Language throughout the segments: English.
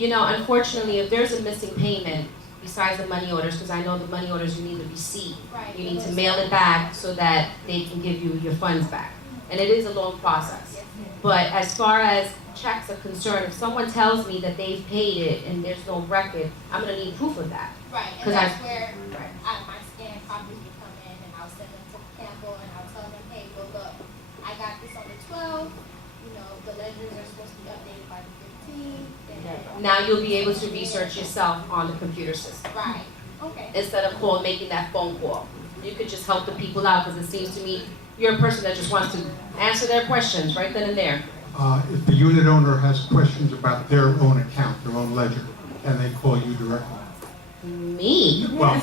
You know, unfortunately, if there's a missing payment, besides the money orders, because I know the money orders, you need a receipt. Right. You need to mail it back so that they can give you your funds back. And it is a long process. But as far as checks are concerned, if someone tells me that they've paid it and there's no record, I'm gonna need proof of that. Right, and 'Cause that's where my scanned copies would come in, and I'll send them to Campbell, and I'll tell them, hey, well, look, I got this on the 12th, you know, the ledgers are supposed to be updated by the 15th. Now you'll be able to research yourself on the computer system. Right, okay. Instead of making that phone call. You could just help the people out, because it seems to me you're a person that just wants to answer their questions right then and there. If the unit owner has questions about their own account, their own ledger, can they call you directly? Me? Well,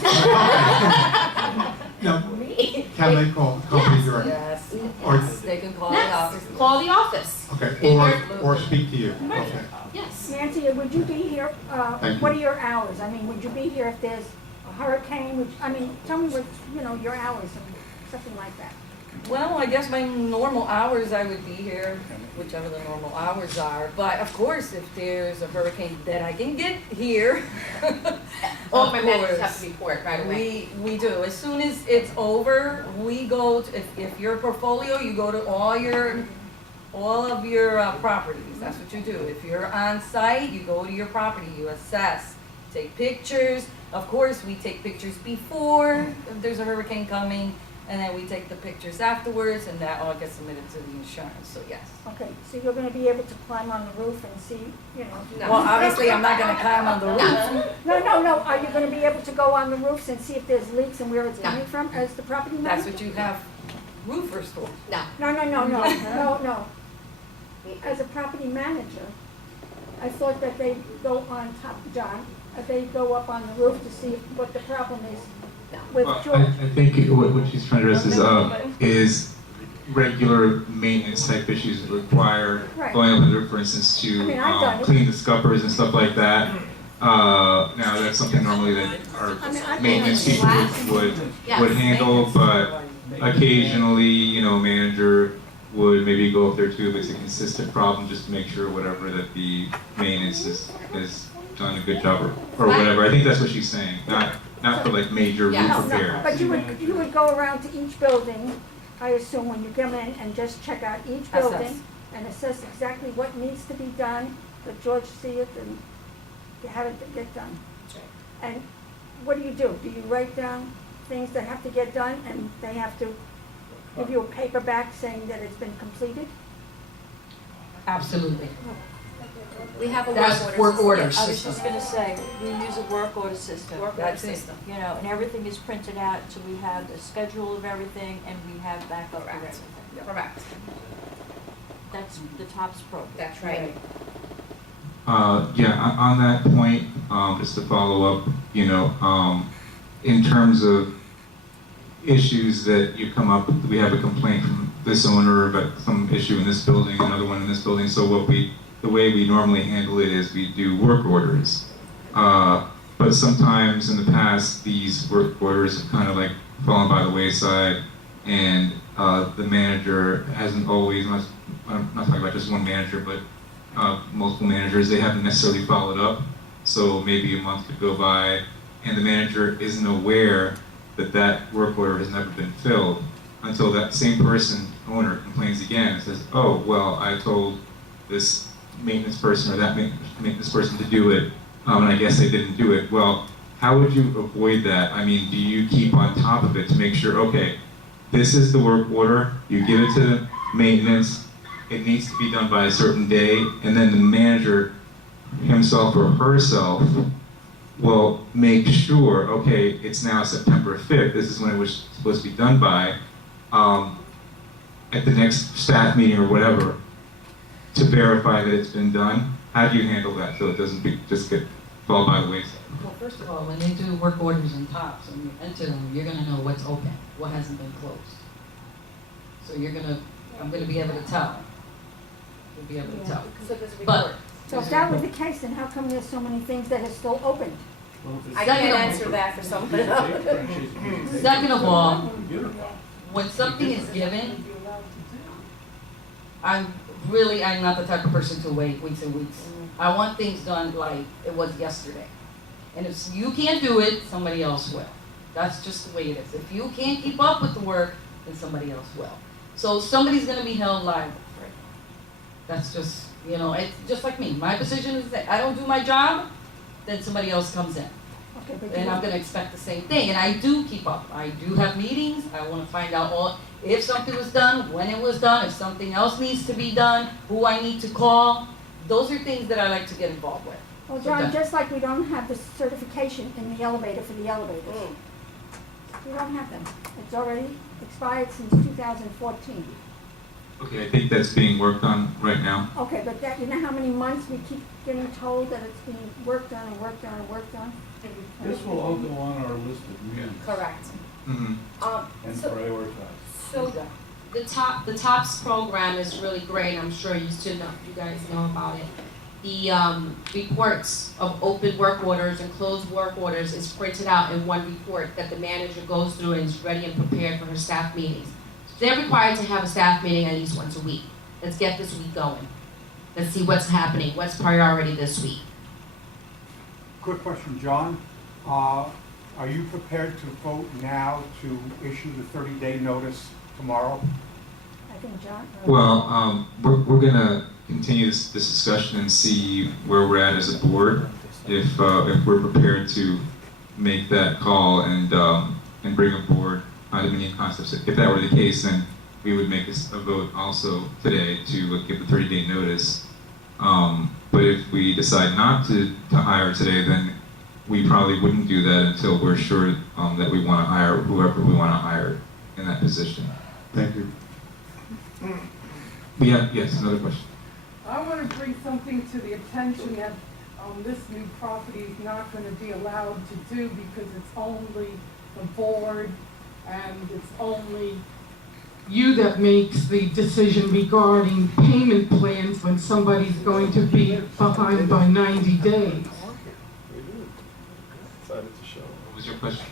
no, Me? can they call the company Yes. directly? Yes, Or, they can call the Yes, office. call the office. okay, or speak to you, okay. Yes. Nancy, would you be here, Thank what you. are your hours? I mean, would you be here if there's a hurricane? Tell me what, your hours and something like that. Well, I guess my normal hours I would be here, whichever the normal hours are. But of course, if there's a hurricane that I can get here, All of my managers have course, to report right away. we do. As soon as it's over, we go to, if your portfolio, you go to all of your properties. That's what you do. If you're on site, you go to your property, you assess, take pictures. Of course, we take pictures before if there's a hurricane coming, and then we take the pictures afterwards, and that all gets submitted to the insurance. So yes. Okay, so you're gonna be able to climb on the roof and see, No. Well, obviously, I'm not gonna climb on the roof. No, are you gonna be able to go on the roofs and see if there's leaks and where it's No. coming from as the property That's manager? what you have roofers for. No. No. As a property manager, I thought that they go on top, John, they go up on the roof to see what the problem is with Well, George. I think what she's trying to address is regular maintenance type issues that require Right. going up there, for instance, to I mean, I've done it. clean the scuppers and stuff like that. Now that's something normally that our I mean, I've maintenance done it. people would Yes, handle, maintenance. but occasionally, manager would maybe go up there too if it's a consistent problem, just to make sure whatever that the maintenance is done a good job or whatever. I think that's what she's saying, not for like major Yeah. roof repair. But you would go around to each building, I assume, when you come in and just check out each building and assess exactly what needs to be done, let George see it and have it get done. And what do? Do you write down things that have to get done and they have to give you a paper back saying that it's been completed? Absolutely. We have a That's work order I was just system. gonna say, we use a work order system. Work order That's it. system. And everything is printed out, so we have the schedule of everything, and we have backup of Correct. everything. Correct. That's the TOPS program. That's right. Yeah, on that point, just to follow up, in terms of issues that you come up with, we have a complaint from this owner about some issue in this building, another one in this building, so the way we normally handle it is we do work orders. But sometimes in the past, these work orders have kind of like fallen by the wayside, and the manager hasn't always, I'm not talking about just one manager, but multiple managers, they haven't necessarily followed up. So maybe a month could go by, and the manager isn't aware that work order has never been filled until that same owner complains again and says, oh, well, I told this maintenance person or that maintenance person to do it, and I guess they didn't do it. Well, how would you avoid that? I mean, do you keep on top of it to make sure, okay, this is the work order, you give it to maintenance, it needs to be done by a certain day, and then the manager himself or herself will make sure, okay, it's now September 5th, this is when it was supposed to be done by, at the next staff meeting or whatever, to verify that it's been done. How do you handle that so it doesn't just fall by the wayside? Well, first of all, when they do work orders and tops and you enter them, you're gonna know what's open, what hasn't been closed. So I'm gonna be able to tell. You'll be able to tell. So there's a But- report. So if that was the case, then how come there's so many things that are still opened? I can't answer that for someone else. Second of all, when something is given, really, I'm not the type of person to wait weeks and weeks. I want things done like it was yesterday. And if you can't do it, somebody else will. That's just the way it is. If you can't keep up with the work, then somebody else will. So somebody's gonna be held liable for it. That's just, you know, it's just like me. My position is that I don't do my job, then somebody else comes in. Okay, but And I'm gonna expect the same thing, and I do keep up. I do have meetings, I wanna find out if something was done, when it was done, if something else needs to be done, who I need to call. Those are things that I like to get involved with. Well, So John, that- just like we don't have the certification in the elevator for the elevators. We don't have them. It's already expired since 2014. Okay, I think that's being worked on right now. Okay, but that, you know how many months we keep getting told that it's being worked on and worked on and worked on? This will all go on our list of meetings Correct. and So, prioritized. so the TOPS program is really great. I'm sure you guys know about it. The reports of open work orders and closed work orders is printed out in one report that the manager goes through and is ready and prepared for her staff meetings. They're required to have a staff meeting at least once a week. Let's get this week going. Let's see what's happening, what's priority this week. Quick question, John. Are you prepared to vote now to issue the 30-day notice tomorrow? I think, John? Well, we're gonna continue this discussion and see where we're at as a board. If we're prepared to make that call and bring aboard Condominium Concepts. If that were the case, then we would make a vote also today to give the 30-day notice. But if we decide not to hire today, then we probably wouldn't do that until we're sure that we want to hire whoever we want to hire in that position. Thank you. Yes, another question. I want to bring something to the attention that this new property is not going to be allowed to do because it's only the board and it's only you that makes the decision regarding payment plans when somebody's going to be behind by 90 days. What was your question?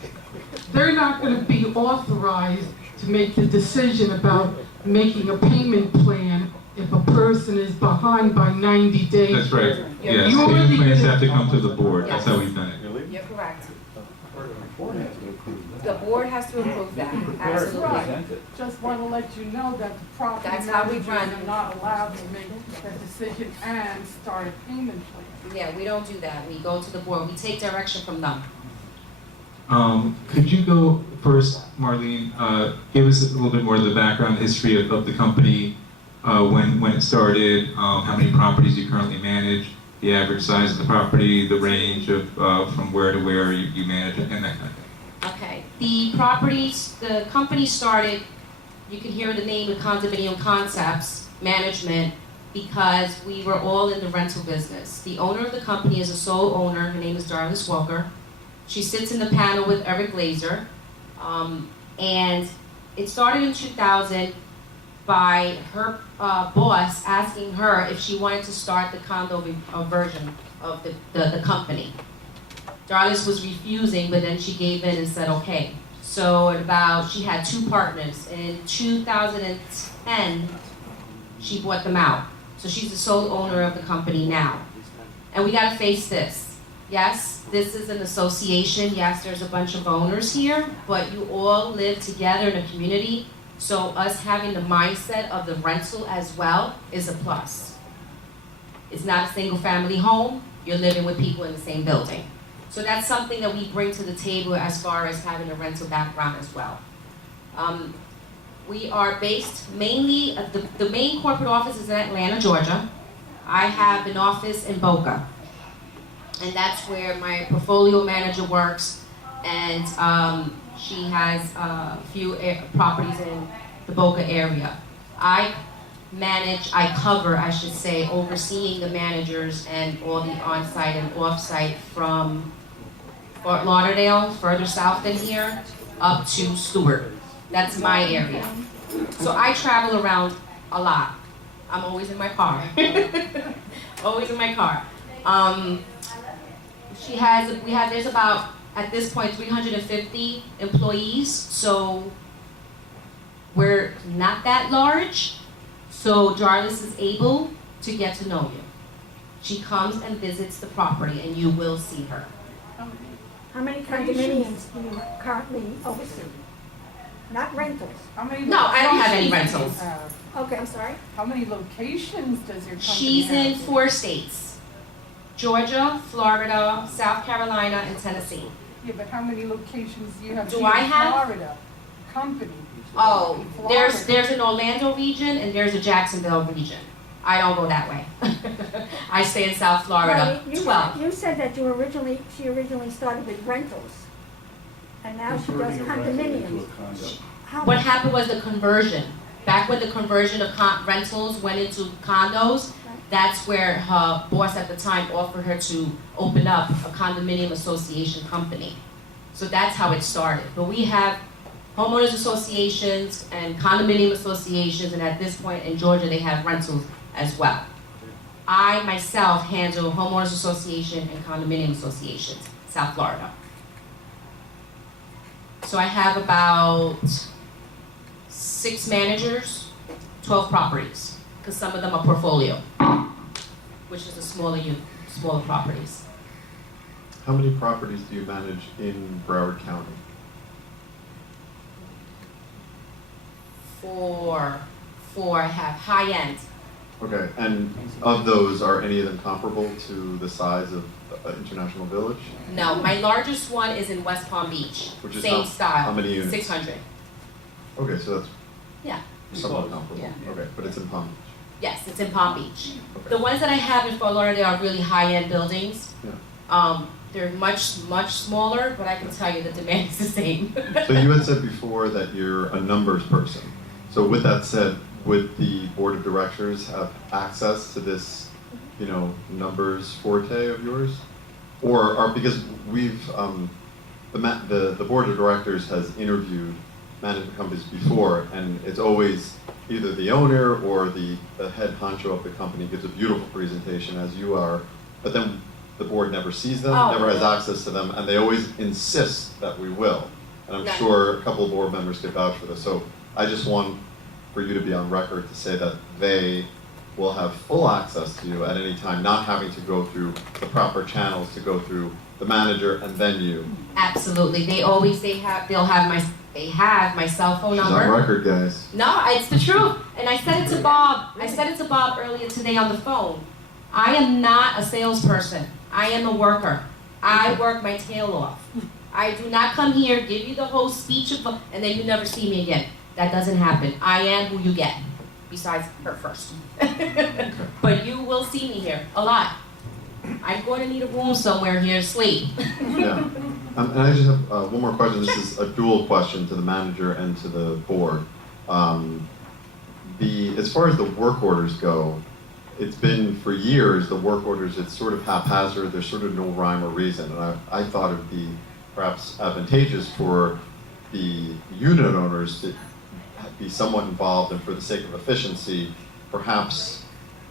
They're not going to be authorized to make the decision about making a payment plan if a person is behind by 90 days. That's right. Yes, You're payment the- plans have to come to the board. That's how we've done it. You're correct. Board has to approve that. The board has to approve that, absolutely. Right. Just want to let you know that the property That's how we managers run. are not allowed to make that decision and start a payment plan. Yeah, we don't do that. We go to the board. We take direction from them. Could you go first, Marlene? Give us a little bit more of the background history of the company, when it started, how many properties you currently manage, the average size of the property, the range of from where to where you manage it, and that kind of thing. Okay. The company started, you can hear the name of Condominium Concepts Management, because we were all in the rental business. The owner of the company is a sole owner. Her name is Darlis Walker. She sits in the panel with Eric Glazer. And it started in 2000 by her boss asking her if she wanted to start the condo version of the company. Darlis was refusing, but then she gave in and said okay. So she had two partners. In 2010, she bought them out. So she's the sole owner of the company now. And we gotta face this. Yes, this is an association. Yes, there's a bunch of owners here, but you all live together in a community. So us having the mindset of the rental as well is a plus. It's not a single family home. You're living with people in the same building. So that's something that we bring to the table as far as having a rental background as well. We are based mainly, the main corporate office is in Atlanta, Georgia. I have an office in Boca. And that's where my portfolio manager works. And she has a few properties in the Boca area. I cover, I should say, overseeing the managers and all the on-site and off-site from Fort Lauderdale, further south than here, up to Stewart. That's my area. So I travel around a lot. I'm always in my car. Always in my car. There's about, at this point, 350 employees, so we're not that large. So Jarvis is able to get to know you. She comes and visits the property and you will see her. How many condominiums do you currently oversee? Not rentals. How many No, I don't have any locations do you rentals. have? Okay, I'm sorry. How many locations does your company She's in have? 4 states: Georgia, Florida, South Carolina, and Tennessee. Yeah, but how many locations do you have Do here I in have? Florida? Company. Oh, Florida. there's an Orlando region and there's a Jacksonville region. I don't go that way. I stay in South Florida. Well, 12. you said that she originally started with rentals, and now she does Converting a rental into condominiums. a condo. How What much- happened was the conversion. Back when the conversion of rentals went into condos, that's where her boss at the time offered her to open up a condominium association company. So that's how it started. But we have homeowners associations and condominium associations, and at this point in Georgia, they have rentals as well. I myself handle homeowners association and condominium associations, South Florida. So I have about 6 managers, 12 properties, because some of them are portfolio, which is the smaller properties. How many properties do you manage in Broward County? 4 I have high-end. Okay, and of those, are any of them comparable to the size of International Village? No, my largest one is in West Palm Beach. Which is Same how style. many units? 600. Okay, so that's Yeah. somewhat comparable. Yeah. Okay, but it's in Palm Beach. Yes, it's in Palm Beach. Okay. The ones that I have in Fort Lauderdale are really high-end buildings. Yeah. They're much smaller, but I can tell you the demand is the same. So you had said before that you're a numbers person. So with that said, would the board of directors have access to this, numbers forte of yours? Or because we've, the board of directors has interviewed management companies before, and it's always either the owner or the head honcho of the company gives a beautiful presentation, as you are, but then the board never sees them, Oh, never has yeah. access to them, and they always insist that we will. And I'm Right. sure a couple of board members could vouch for this. So I just want for you to be on record to say that they will have full access to you at any time, not having to go through the proper channels to go through the manager and then you. Absolutely. They have my cell phone She's number. on record, guys. No, it's the truth. And I said it to Bob earlier today on the phone. I am not a salesperson. I am a worker. I work my tail off. I do not come here, give you the whole speech and then you never see me again. That doesn't happen. I am who you get, besides her first. But you will see me here a lot. I'm going to need a room somewhere here to sleep. Yeah. And I just have one more question. This is a dual question to the manager and to the board. As far as the work orders go, it's been for years, the work orders, it's sort of haphazard, there's sort of no rhyme or reason. And I thought it'd be perhaps advantageous for the unit owners to be somewhat involved, and for the sake of efficiency, perhaps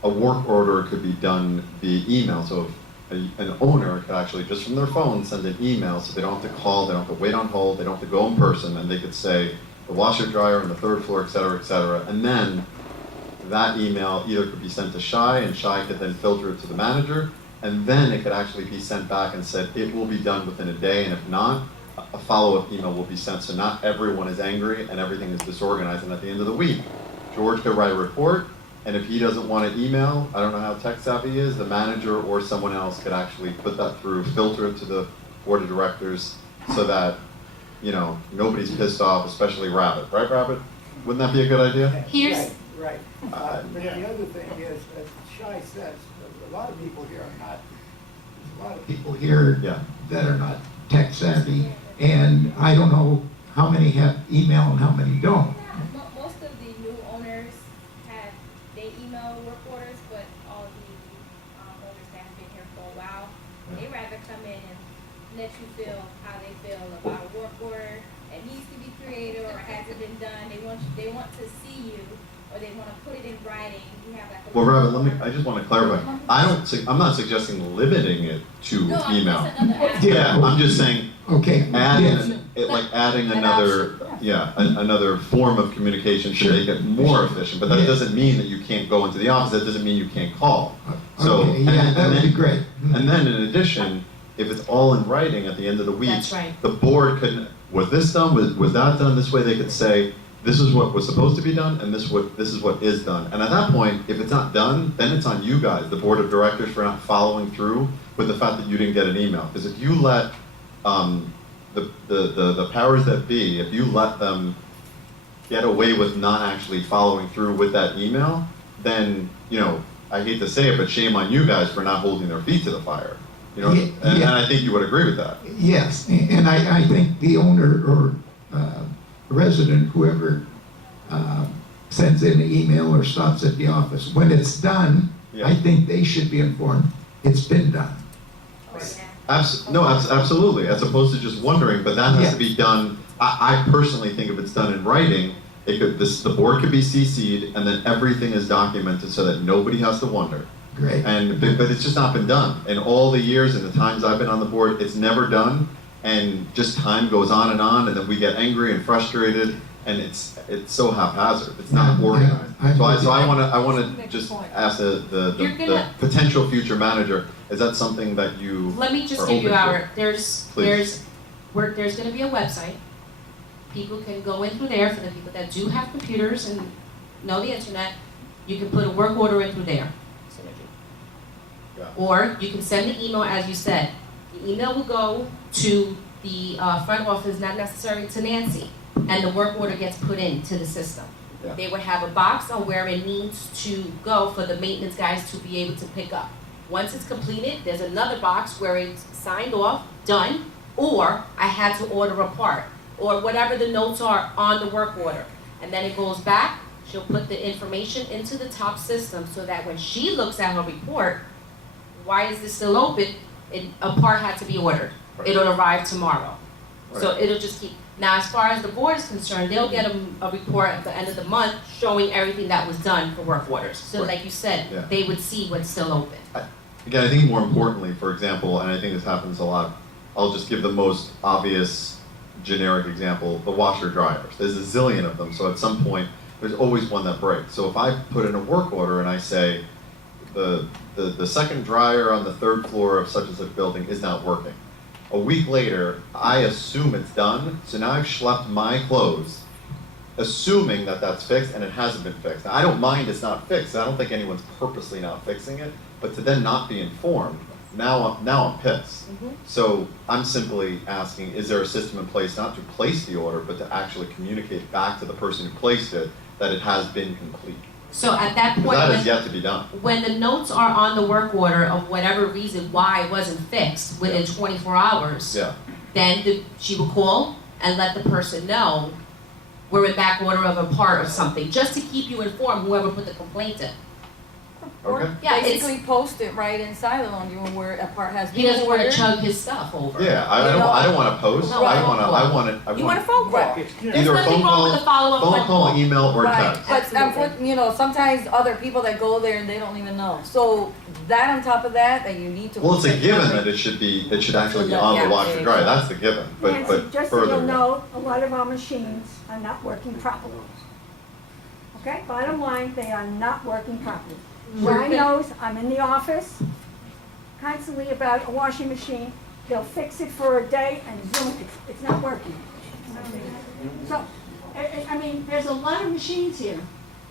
a work order could be done via email. So if an owner could actually, just from their phone, send an email, so they don't have to call, they don't have to wait on hold, they don't have to go in person, and they could say, the washer dryer on the 3rd floor, et cetera, and then that email either could be sent to Shai, and Shai could then filter it to the manager, and then it could actually be sent back and said, it will be done within a day, and if not, a follow-up email will be sent, so not everyone is angry and everything is disorganized, and at the end of the week, George could write a report, and if he doesn't want to email, I don't know how tech savvy he is, the manager or someone else could actually put that through, filter it to the board of directors, so that, nobody's pissed off, especially Rabbit. Right, Rabbit? Wouldn't that be a good idea? Here's, Right. But the other thing is, as Shai says, a lot of people here are not, there's a lot of people here Yeah. that are not tech savvy, and I don't know how many have email and how many don't. Most of the new owners they email work orders, but all the owners that have been here for a while, they rather come in and let you feel how they feel about a work order that needs to be created or hasn't been done. They want to see you, or they want to put it in writing. You have like a Well, Rabbit, I just want to clarify. I'm not suggesting limiting it to no, email. that's another aspect. Yeah, I'm just saying, Okay, add yes. in like adding An another, option, yeah, another form of communication to make it more efficient, but that Yeah. doesn't mean that you can't go into the office, that doesn't mean you can't call. So, Okay, yeah, that would be great. And then in addition, if it's all in writing at the end of the week, That's right. the board could, was this done, was that done, this way they could say, this is what was supposed to be done, and this is what is done. And at that point, if it's not done, then it's on you guys, the board of directors, for not following through with the fact that you didn't get an email. Because if you let the powers that be, if you let them get away with not actually following through with that email, then, you know, I hate to say it, but shame on you guys for not holding their feet to the fire. You know, Yeah, and yeah. I think you would agree with that. Yes, and I think the owner or resident, whoever sends in an email or stops at the office, when it's done, Yeah. I think they should be informed it's been done. Absolutely, as opposed to just wondering, but that has Yeah. to be done, I personally think if it's done in writing, the board could be CC'd, and then everything is documented so that nobody has to wonder. Great. But it's just not been done. In all the years and the times I've been on the board, it's never done, and just time goes on, and then we get angry and frustrated, and it's so haphazard, it's not Yeah, organized. I'm with So you. I wanna Make a just point. ask You're the gonna- potential future manager, is that something that you Let me just are give you open to? our, there's Please. gonna be a website. People can go in through there, for the people that do have computers and know the internet, you can put a work order in through there. Yeah. Or you can send the email, as you said. The email will go to the front office, not necessarily to Nancy, and the work order gets put into the system. Yeah. They would have a box on where it needs to go for the maintenance guys to be able to pick up. Once it's completed, there's another box where it's signed off, done, or I had to order a part, or whatever the notes are on the work order. And then it goes back, she'll put the information into the top system so that when she looks at her report, why is this still open? A part had to be ordered. Right. It'll arrive tomorrow. So Right. it'll just keep, now as far as the board is concerned, they'll get a report at the end of the month showing everything that was done for work orders. So Right. like you said, Yeah. they would see what's still open. Again, I think more importantly, for example, and I think this happens a lot, I'll just give the most obvious generic example, the washer dryers. There's a zillion of them, so at some point, there's always one that breaks. So if I put in a work order and I say, the second dryer on the third floor of such and such building is not working. A week later, I assume it's done, so now I've schlepped my clothes, assuming that that's fixed, and it hasn't been fixed. Now, I don't mind it's not fixed, I don't think anyone's purposely not fixing it, but to then not be informed, now I'm pissed. So I'm simply asking, is there a system in place not to place the order, but to actually communicate back to the person who placed it that it has been complete? So at that Because point, that is yet to be done. when the notes are on the work order of whatever reason why it wasn't fixed within 24 hours, Yeah, then she will call and let the person know we're in back order of a part or something, just to keep you informed, whoever put the complaint in. okay. Yeah, it's, Basically post it right inside the laundry room where a part has been he doesn't wanna ordered. chug his stuff over. Yeah, I don't wanna post, No, I I want You want a phone call? There's either a nothing phone wrong with call, the follow-up phone call, email, or Right, text. but you know, sometimes other people that go there and they don't even know. So that on top of that you need to. Well, it's a protect given something. that it should actually be on the Yeah, washer dryer, that's the given, but Nancy, just so further. you'll know, a lot of our machines are not working properly. Okay, bottom line, they are not working properly. Brian knows, I'm in the office constantly about a washing machine, they'll fix it for a day and zoom, it's not working. So, I mean, there's a lot of machines here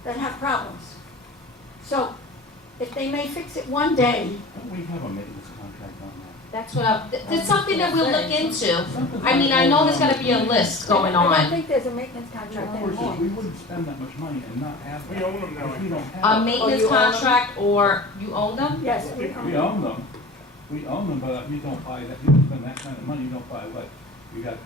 that have problems. So, if they may fix it one day, Don't we have a maintenance contract on that? That's what it's something that we'll look into. I mean, I know there's gotta be a list going I don't on. think there's a maintenance In contract other words, anymore. we wouldn't spend that much money and not have that. We own them now. If we don't A have it. maintenance you own them? contract, or you own them? Yes, We own them, but we don't buy that, you don't spend that kind of money, you don't buy what? We got,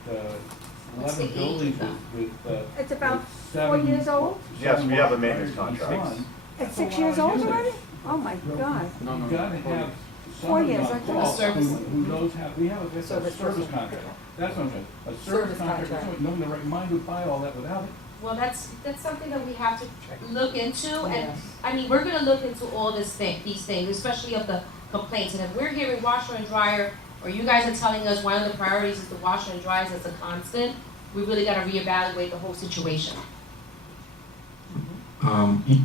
What's the 11 age of buildings them? with, It's about with 4 7 years old. Yes, we have a water maintenance dryers and so contract. on. It's 6 years old already? Oh my God. You've gotta have 4 somebody years, on I thought. call Service. who knows how, we have a Service service contract. That's what I'm saying, a service contract, no one in the right mind would buy all that without it. Well, that's something that we have to look into, and, Yes. I mean, we're gonna look into all these things, especially of the complaints, and if we're hearing washer and dryer or you guys are telling us one of the priorities is the washer and dryers as a constant, we really gotta reevaluate the whole situation.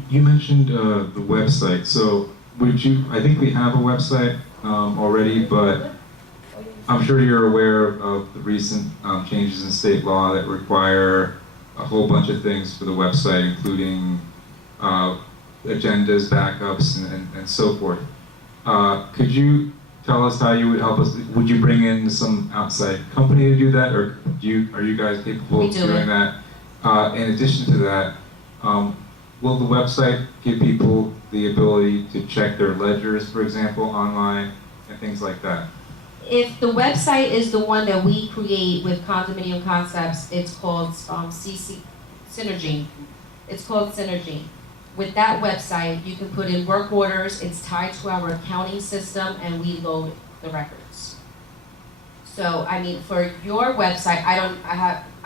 You mentioned the website, so I think we have a website already, but I'm sure you're aware of the recent changes in state law that require a whole bunch of things for the website, including agendas, backups, and so forth. Could you tell us how you would help us? Would you bring in some outside company to do that, or are you guys capable of doing that? In addition to that, will the website give people the ability to check their ledgers, for example, online, and things like that? If the website is the one that we create with Condominium Concepts, it's called Synergy. It's called Synergy. With that website, you can put in work orders, it's tied to our accounting system, and we load the records. So, I mean, for your website, I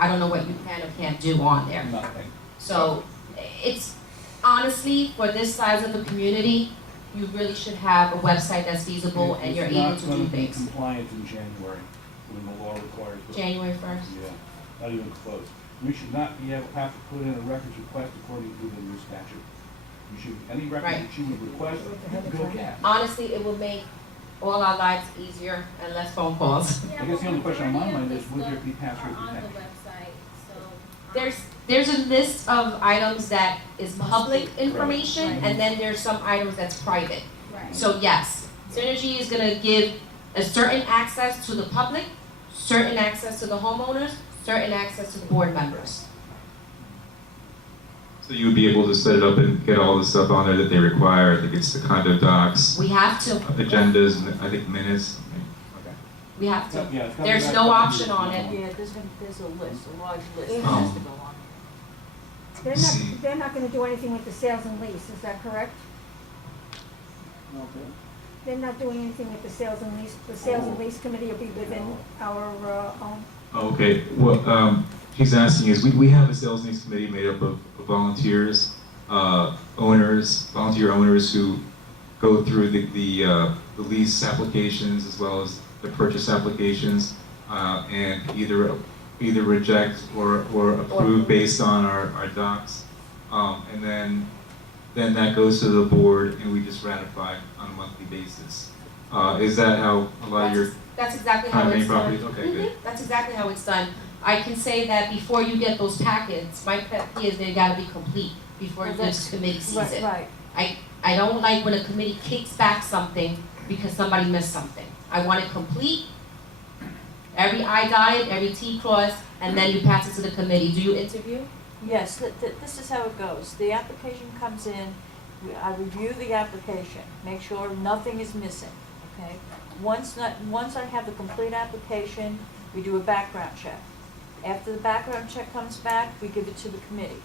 don't know what you can or can't do on there. Nothing. So, it's honestly, for this size of a community, you really should have a website that's feasible and you're able to do It's not going to be things. compliant in January, when the law requires it. January 1st. Yeah, not even close. We should not be able, have to put in a records request according to the new statute. You should, any records Right. that you would request, go get. Honestly, it will make all our lives easier and less phone calls. I guess the only question on my mind is, would there be password On the protection? website, so. There's a list of items that is public information, Right. and then there's some items that's private. Right. So yes, Synergy is gonna give a certain access to the public, certain access to the homeowners, certain access to the board members. So you would be able to set it up and get all the stuff on there that they require. I think it's the condo docs, We have to, agendas, and I think minutes. Okay. we have to. Yeah, it's coming There's back no to option you. on it. Yeah, there's a list, a large list that Mhm. has to go on. They're not gonna do anything with the sales and lease, is that correct? Okay. They're not doing anything with the sales and lease, the sales and lease committee will be within our, own. Okay, what he's asking is, we have a sales needs committee made up of volunteers, volunteer owners who go through the lease applications as well as the purchase applications, and either reject or approve based on our docs. And then that goes to the board and we just ratify on a monthly basis. Is that how a lot of your That's exactly how condominium it's done. properties? Okay, good. That's exactly how it's done. I can say that before you get those packets, my pet peeve is they gotta be complete before Well, this committee sees Right, it. right. I don't like when a committee kicks back something because somebody missed something. I want it complete, every I dotted, every T crossed, and then you pass it to the committee. Do you interview? Yes, this is how it goes. The application comes in, I review the application, make sure nothing is missing, okay? Once I have the complete application, we do a background check. After the background check comes back, we give it to the committee,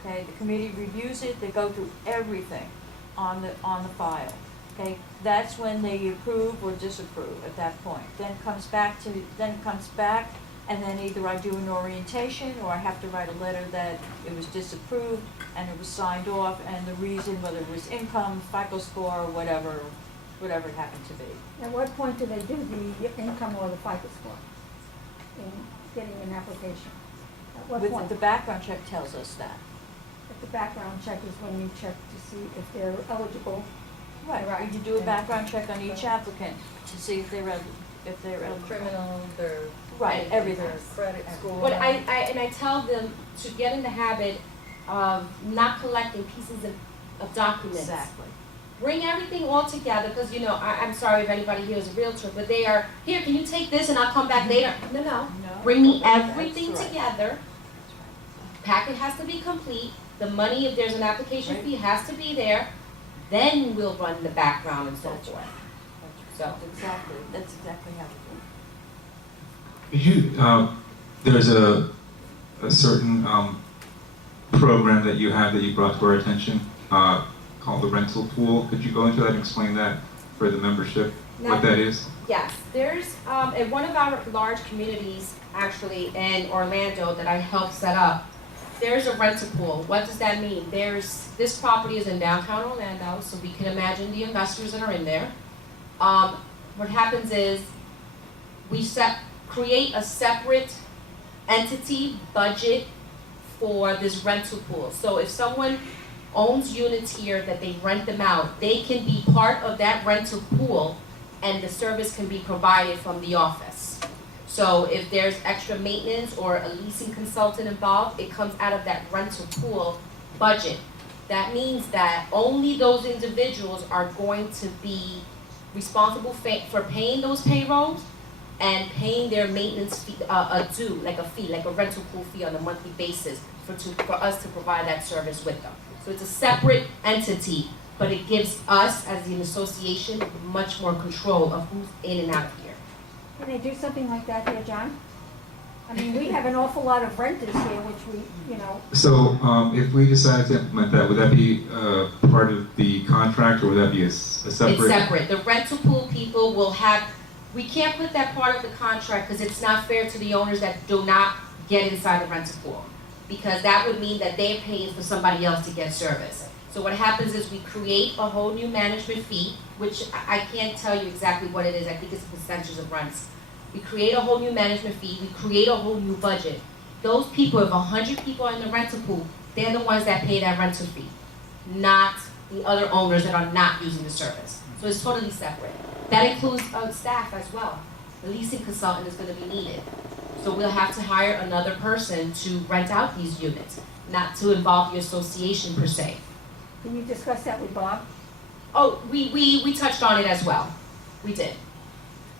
okay? The committee reviews it, they go through everything on the file, okay? That's when they approve or disapprove at that point. Then it comes back, and then either I do an orientation or I have to write a letter that it was disapproved and it was signed off, and the reason, whether it was income, FICO score, or whatever it happened to be. At what point do they do the income or the FICO score in getting an application? At what point? The background check tells us that. If the background check is when you check to see if they're eligible. Right, you do a background check on each applicant to see if they're eligible. Criminal, their. Right, everything. Their credit score. But I tell them to get in the habit of not collecting pieces of documents. Exactly. Bring everything all together, because I'm sorry if anybody here is a realtor, but they are, here, can you take this and I'll come back later? No. No. Bring me everything That's right. together. Packet has to be complete. The money, if there's an application Right. fee, has to be there. Then we'll run the background and so That's forth. right. So. That's exactly how we do it. Could you, there's a certain program that you have that you brought to our attention called the rental pool. Could you go into that and explain that for the membership, what that is? Yes, there's in one of our large communities, actually in Orlando, that I helped set up. There's a rental pool. What does that mean? This property is in downtown Orlando, so we can imagine the investors that are in there. What happens is we create a separate entity budget for this rental pool. So if someone owns units here that they rent them out, they can be part of that rental pool and the service can be provided from the office. So if there's extra maintenance or a leasing consultant involved, it comes out of that rental pool budget. That means that only those individuals are going to be responsible for paying those payrolls and paying their maintenance fee, a due, like a fee, like a rental pool fee on a monthly basis for us to provide that service with them. So it's a separate entity, but it gives us, as an association, much more control of who's in and out of here. Can they do something like that here, John? I mean, we have an awful lot of renters here, which we, you know, So if we decide to implement that, would that be part of the contract, or would that be a separate? It's separate. The rental pool people will have, we can't put that part of the contract because it's not fair to the owners that do not get inside the rental pool. Because that would mean that they're paying for somebody else to get service. So what happens is we create a whole new management fee, which I can't tell you exactly what it is. I think it's a percentage of rents. We create a whole new management fee. We create a whole new budget. Those people, if 100 people are in the rental pool, they're the ones that pay that rental fee, not the other owners that are not using the service. So it's totally separate. That includes staff as well. The leasing consultant is going to be needed. So we'll have to hire another person to rent out these units, not to involve the association per se. can you discuss that with Bob? Oh, we touched on it as well. We did.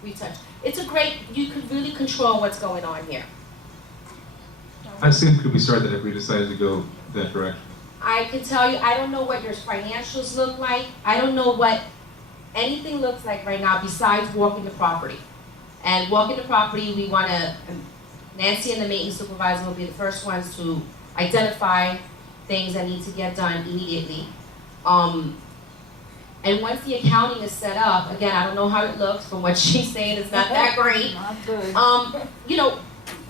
We touched. It's a great, you could really control what's going on here. I assume could we start that if we decided to go that direction? I can tell you, I don't know what your financials look like. I don't know what anything looks like right now besides walking the property. And walking the property, we want to, Nancy and the maintenance supervisor will be the first ones to identify things that need to get done immediately. And once the accounting is set up, again, I don't know how it looks. From what she's saying, it's not that great. Not good. You know,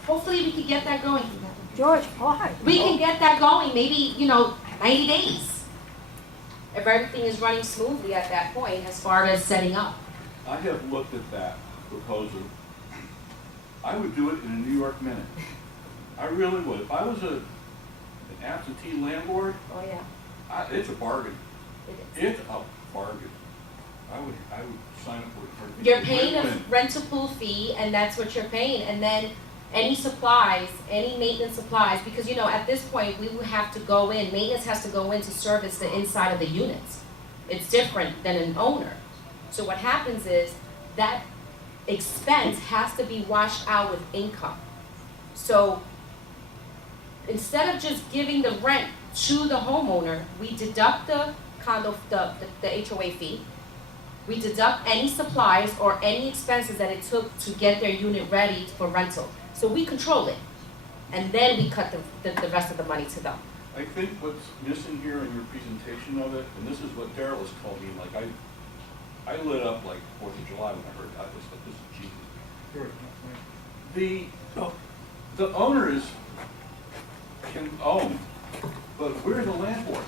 hopefully we can get that going. George, why? We can get that going, maybe, 90 days. If everything is running smoothly at that point as far as setting up. I have looked at that proposal. I would do it in a New York minute. I really would. If I was an absentee landlord, Oh, yeah. it's a bargain. It is. It's a bargain. I would sign up for it. You're paying Win-win. a rental pool fee, and that's what you're paying, and then any supplies, any maintenance supplies, because at this point, we would have to go in, maintenance has to go in to service the inside of the units. It's different than an owner. So what happens is, that expense has to be washed out with income. So, instead of just giving the rent to the homeowner, we deduct the HOA fee. We deduct any supplies or any expenses that it took to get their unit ready for rental. So we control it. And then we cut the rest of the money to them. I think what's missing here in your presentation of it, and this is what Daryl has told me, like I lit up like 4th of July when I heard that. This is Jesus. The owners can own, but we're the landlord.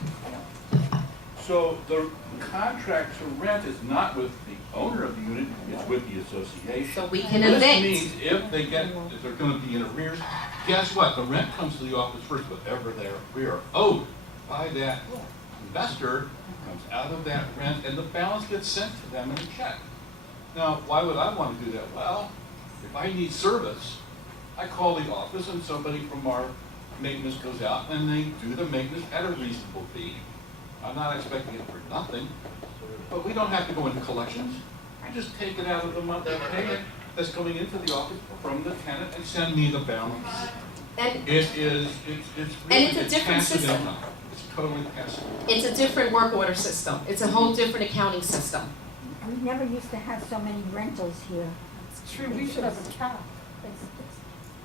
So the contract to rent is not with the owner of the unit, it's with the association. So we can This evict. means if they're gonna be in arrears, guess what? The rent comes to the office first, whatever we are owed by that investor comes out of that rent and the balance gets sent to them in a check. Now, why would I want to do that? Well, if I need service, I call the office and somebody from our maintenance goes out and they do the maintenance at a reasonable fee. I'm not expecting it for nothing, but we don't have to go into collections. I just take it out of the monthly payment that's coming into the office from the tenant and send me the balance. And It's it's really, a different passive system. income. It's totally passive. It's a different work order system. It's a whole different accounting system. We never used to have so many rentals here. It's true, we should have a cap. It's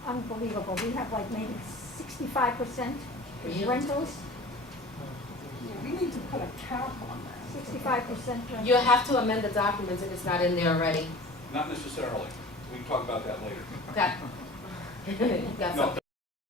unbelievable. We have like maybe 65% is rentals, We need to put a cap on that. 65% rentals. You'll have to amend the documents if it's not in there already. Not necessarily. We can talk about that later. Okay? You got No, something?